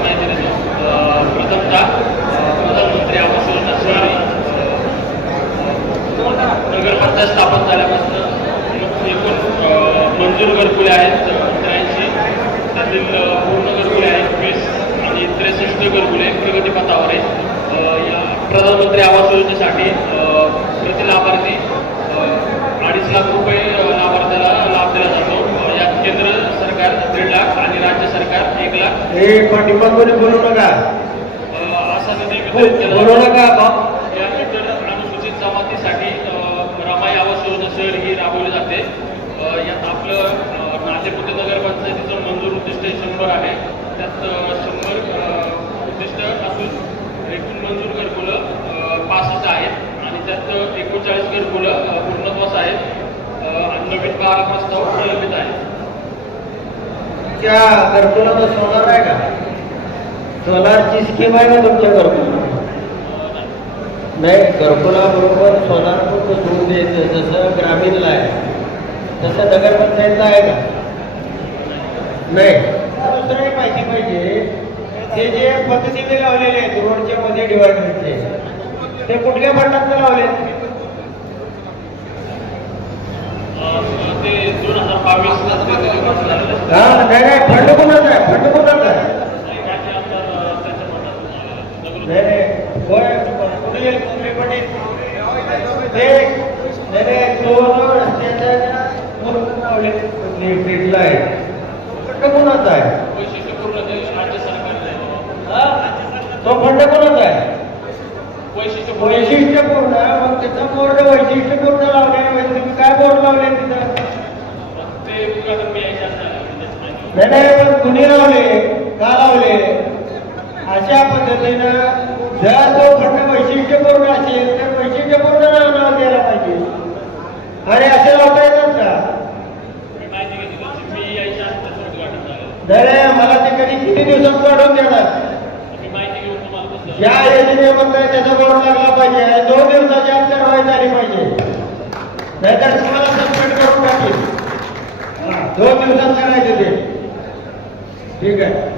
माहिती प्रधानमंत्री आवास योजना स्थापन झाल्यापासून एकूण आहेत त्र्याऐंशी त्यातील आहेत वीस आणि त्रेसष्ट प्रधानमंत्री आवास योजनेसाठी प्रति लाभार्थी सरकार एक लाख. हे बोलू नका. असा वितरित केला बोलू. नका बा- या इतर अनुसूचित जमातीसाठी रमाई आवास योजना शहर ही राबवली जाते. यात आपलं नातेपुते नगर पंचायतीचं मंजूर उद्दिष्ट हे शंभर आहे. त्यात शंभर उद्दिष्ट असून एकूण मंजूर घरकुलं पासष्ट आहेत. आणि त्यात एकोणचाळीस घरकुलं पूर्णत्वास आहेत. आणि नवीन बारा प्रस्ताव त्या घरकुलाचं सोनार आहे का? सोनारची स्कीम आहे ना तुमच्या घरकुल नाही घरकुलाबरोबर सोनार पण बसवून द्यायचं जसं ग्रामीणला आहे. तसं नगरपंचायतला आहे का? नाही. दुसरंही माहिती पाहिजे. ते जे पद्धतीने लावलेले आहेत रोडच्या मध्ये डिवायडरचे ते कुठल्या फंडात लावले अ, ते दोन हजार बावीस झालेलं आहे. हा नाही नाही फंड कोणाचा आहे? फंड कोणाचा आहे? नाही नाही होय कुठे येईल नाही नाही तो रस्त्याच्या वरून लावले कुठली आहे? फंड कोणाचा आहे? वैशिष्ट्यपूर्ण तो फंड कोणाचा आहे? वैशिष्ट्यपूर्ण. मग त्याचा बोर्ड वैशिष्ट्यपूर्ण लावले तुम्ही काय बोर्ड लावले तिथं? आधी नाही कुणी लावले का लावले अशा पद्धतीनं जर तो खंड वैशिष्ट्यपूर्ण असेल तर वैशिष्ट्यपूर्ण नाव नाव द्यायला पाहिजे. आणि असे लावता येतात का? नाही मला ते कधी किती दिवसात वाढवून देणार? ज्या योजनेबद्दल त्याचा बोर्ड लागला पाहिजे आणि दोन दिवसाची आत कारवाई झाली पाहिजे. नाहीतर तुम्हाला सस्पेंड करून टाकेल. दोन दिवसात करायचे ते. ठीक आहे.